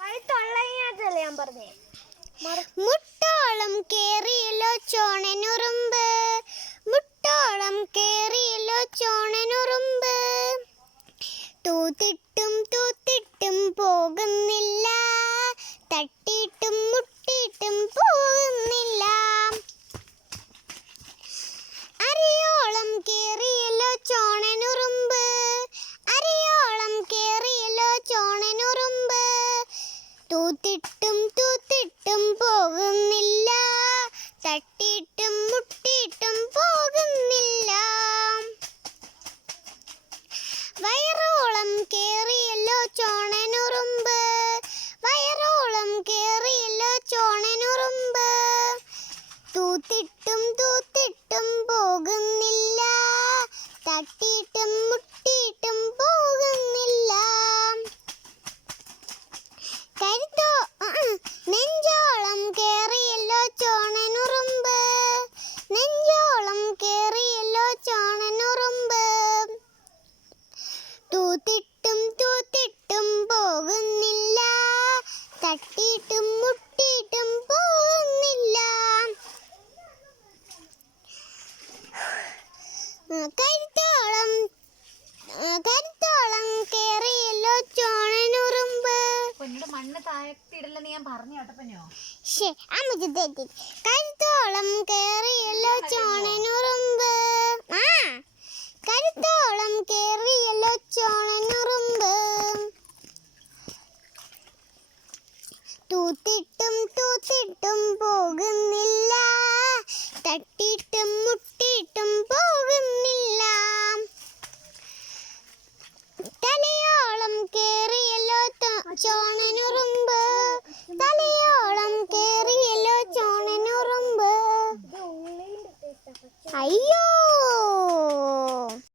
ഞാൻ പറഞ്ഞേ. മുട്ടോളം കേറിയല്ലോ ചോണനുറുമ്പ്, മുട്ടോളം കേറിയല്ലോ ചോണനുറുമ്പ്. തൂത്തിട്ടും തൂത്തിട്ടും പോകുന്നില്ല, തട്ടിയിട്ടും മുട്ടിയിട്ടും പോകുന്നില്ല. അരയോളം കേറിയല്ലോ ചോണനുറുമ്പ്, അരയോളം കേറിയല്ലോ ചോണനുറുമ്പ്. തൂത്തിട്ടും തൂത്തിട്ടും പോകുന്നില്ല, തട്ടിയിട്ടും മുട്ടിയിട്ടും പോകുന്നില്ല. വയറോളം കേറിയല്ലോ ചോണനുറുമ്പ്, വയറോളം കേറിയല്ലോ ചോണനുറുമ്പ്. തൂത്തിട്ടും തൂത്തിട്ടും പോകുന്നില്ല, തട്ടിയിട്ടും മുട്ടിയിട്ടും പോകുന്നില്ല. നെഞ്ചോളം കേറിയല്ലോ ചോണനുറുമ്പ്, നെഞ്ചോളം കേറിയല്ലോ ചോണനുറുമ്പ്. തൂത്തിട്ടും തൂത്തിട്ടും പോകുന്നില്ല, തട്ടിയിട്ടും മുട്ടിയിട്ടും പോകുന്നില്ല. കരുത്തോളം കരുത്തോളം കേറിയല്ലോ ചോണനുറുമ്പ്. മണ്ണ് താഴ്ത്തിയിടല്ലെന്ന് ഞാൻ പറഞ്ഞു കേട്ടപ്പോ. കരുത്തോളം കേറിയല്ലോ ചോണനുറുമ്പ്, കരുത്തോളം കേറിയല്ലോ ചോണനുറുമ്പ്. തൂത്തിട്ടും തൂത്തിട്ടും പോകുന്നില്ല, തട്ടിയിട്ടും മുട്ടിയിട്ടും പോകുന്നില്ല. തലയോളം കേറിയല്ലോ ചോണനുറുമ്പ്, തലയോളം കേറിയല്ലോ ചോണനുറുമ്പ്. അയ്യോ.